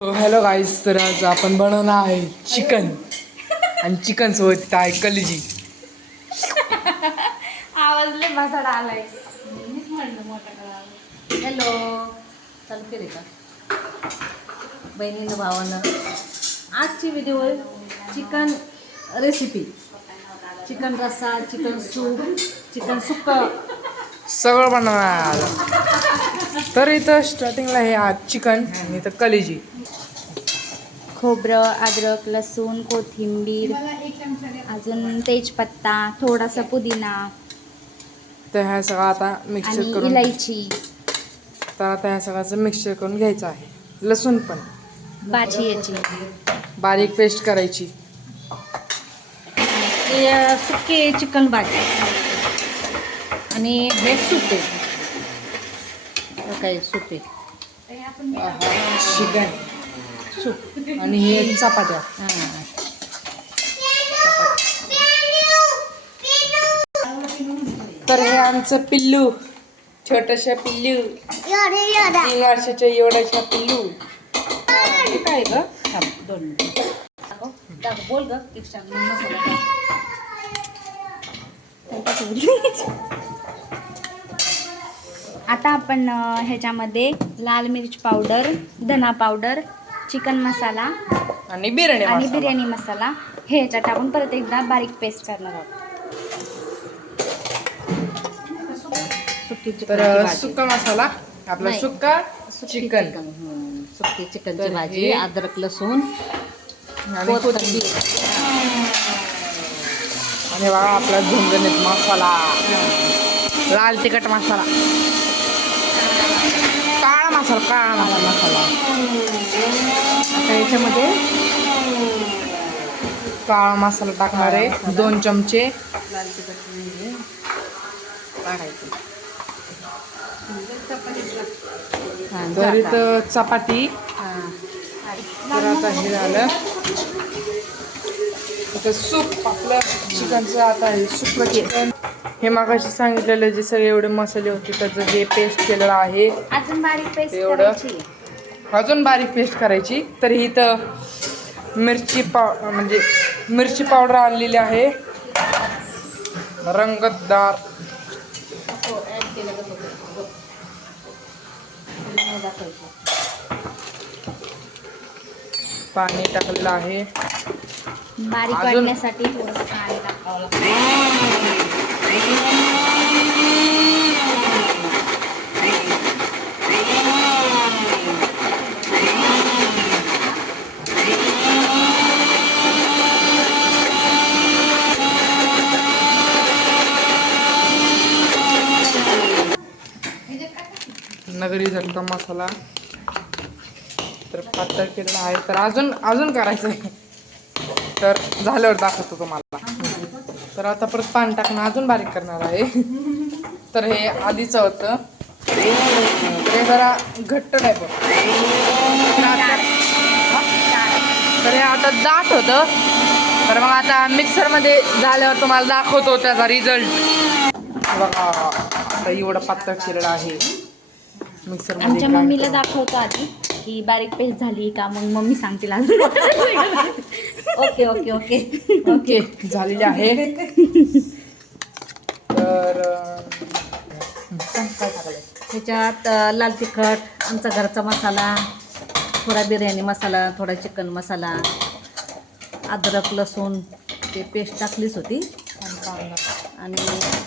Hello गाईस, तर आज आपण बनवणार आहे चिकन आणि चिकन सोबत आहे कलिजी. आवाज लय भासाडा आलाय. मीच म्हणलं मोठा करा. हॅलो, चालू केले का बहिणीनं भावानं? आजची व्हिडिओ चिकन रेसिपी, चिकन रस्सा, चिकन सूप, चिकन सुक्का, सगळं बनवणार आहे आज. तर इथं स्टार्टिंगला हे आज चिकन आणि इथं कलिजी. खोबरं, अद्रक, लसूण, कोथिंबीर, अजून तेजपत्ता, थोडासा पुदिना तर ह्या सगळं आता मिक्सचर आणि करून इलायची, तर आता ह्या सगळ्याचं मिक्सचर करून घ्यायचं आहे. लसूण पण भाजी याची, बारीक पेस्ट करायची. सुके चिकन भाजी आणि हे सूप आहे. काय सूप आहे? चिकन सूप आणि हे चपात्या. हां. तर हे आमचं पिल्लू, छोटंसं पिल्लू, 3 वर्षाच्या एवढ्याच्या पिल्लू. हे काय ग? थांब 2 मिनिटं. दाखव, बोल ग. एक सांग मसाला. आता आपण ह्याच्यामध्ये लाल मिर्च पावडर, धना पावडर, चिकन मसाला आणि बिर्याणी आणि मसाला. बिर्याणी मसाला हे ह्याच्यात टाकून परत एकदा बारीक पेस्ट करणार आहोत. सुकी तर चिकनची भाजी. सुक्का मसाला आपला नाही. सुक्का सुकी चिकन सुकी चिकनची तर भाजी, हे- अद्रक लसूण, आणि कोथिंबीर. आणि बघा आपला झुंझणीत मसाला, लाल तिखट मसाला, काळा मसाला, काळा काळा मसाला. मसाला. आता याच्यामध्ये काळा मसाला टाकणार आहे, काळा मसाला. 2 चमचे. लाल तिखट म्हणजे काढायचं. हां, तर झाका. इथं चपाती. हां. तर आता हे झालं. इथं सूप आपलं चिकनचं. आता हे सुक्क चिकन, हे मागाशी सांगितलेलं जे सगळे एवढे मसाले होते त्याचं हे पेस्ट केलेलं आहे. अजून बारीक पेस्ट एवढं? करायची. अजून बारीक पेस्ट करायची. तर ही इथं म्हणजे मिरची पावडर आणलेली आहे, रंगतदार. पाणी टाकलेलं आहे. बारीक अजून- वाढण्यासाठी थोडंसं पाणी टाकावं लागतं. नगरी झटका मसाला तर पातळ केलेला आहे. तर अजून करायचं आहे. तर झाल्यावर दाखवतो तुम्हाला. तर आता परत पाणी टाकणं अजून बारीक करणार आहे. तर हे आधीचं होतं, तर हे जरा घट्ट टाईप होतं. तर हे आता दाट होतं. तर मग आता मिक्सरमध्ये झाल्यावर तुम्हाला दाखवतो त्याचा रिझल्ट. बघा आता एवढं पातळ केलेलं आहे. मिक्सरमध्ये आमच्या grind मम्मीला करून. दाखवतो आधी की बारीक पेस्ट झाली का, मग मम्मी सांगतील अजून. Okay okay okay. ओके झालेली आहे. तर सांग काय टाकलंय. ह्याच्यात लाल तिखट, आमचा घरचा मसाला, थोडा बिर्याणी मसाला, थोडा चिकन मसाला, अद्रक लसूण ते पेस्ट टाकलीच होती, आणि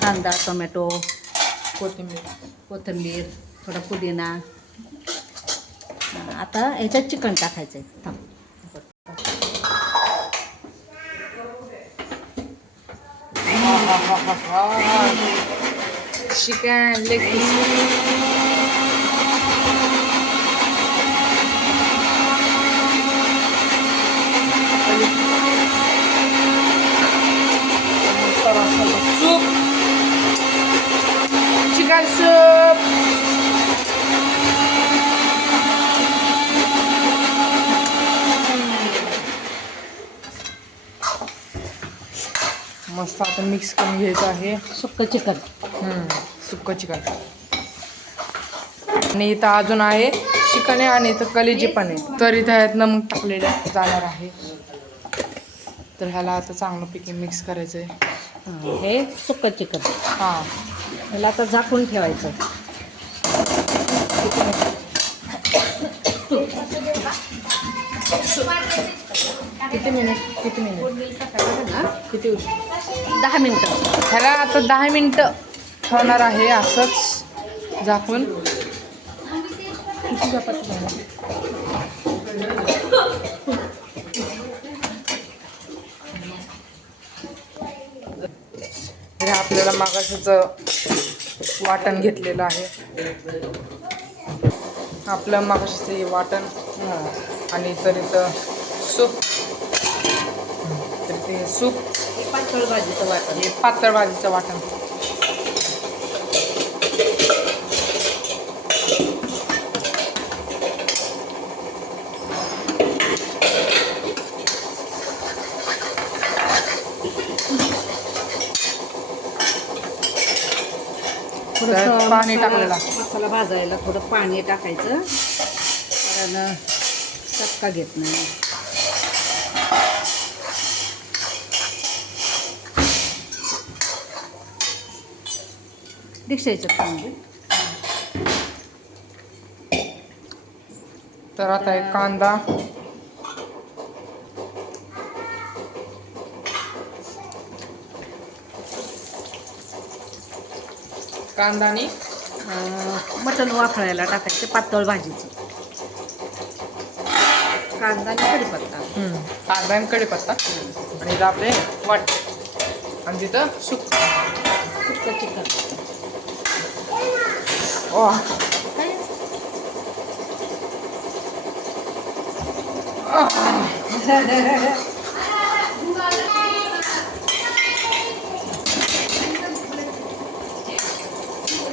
कांदा, टोमॅटो, कोथिंबीर, थोडा पुदिना. आता ह्याच्यात चिकन टाकायचं आहे. थांब. Chicken leg piece. Soup, chicken soup. मस्त आता मिक्स करून घ्यायचं आहे. सुक्कं चिकन. सुक्क चिकन. आणि इथं अजून आहे चिकन आहे आणि इथं कलेजी पण आहे. तर इथं ह्यातनं मग टाकलेलं जाणार आहे. तर ह्याला आता चांगल्यापैकी मिक्स करायचं आहे. हे सुक्कं चिकन. हां ह्याला आता झाकून ठेवायचं. किती मिनिट किती 10 मिनिटं. ह्याला आता 10 मिनटं ठेवणार आहे असंच झाकून. किती चपाती झाल्या? हे आपल्याला मागाशीच वाटण घेतलेलं आहे. आपलं मागाशीच हे वाटण आणि तर इथं सूप. तर ते सूप हे पातळ भाजीचं वाटण. हे पातळ भाजीचं वाटण. थोडंसं पाणी टाकलेलं. मसाला भाजायला थोडं पाणी टाकायचं, कारण चटका घेत नाही. डिक्षायचं म्हणजे तर आता एक कांदा, कांदा आणि मटण वाफळायला टाकायचं पातळ भाजीचं. कांदा आणि कढीपत्ता. कांदा आणि कढीपत्ता आणि इथं आपले वाट आणि तिथं सुक्कं चिकन.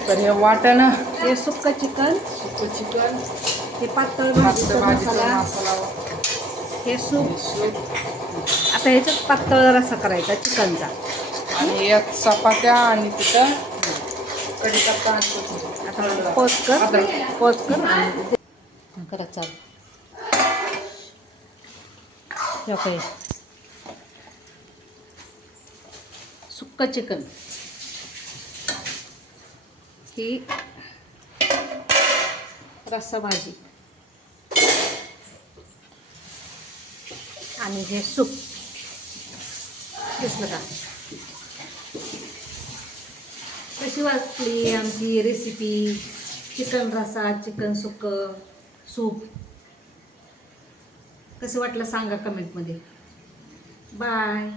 तर हे वाटण, हे सुक्कं चिकन, चिकन, हे पातळ भाजीचा भाजीचा मसाला, मसाला, हे सूप. सूप आता ह्याच्यात पातळ रस्सा करायचा चिकनचा. आणि यात चपात्या आणि तिथं कढीपत्ता आणि कोथिंबीर. आता पोच कर आणि करा चालू. काय सुक्कं चिकन, ही रस्सा भाजी आणि हे सूप. दिसलं का? कशी वाटली आमची रेसिपी? चिकन रस्सा, चिकन सुक्कं, सूप कसं वाटलं सांगा कमेंटमध्ये. बाय.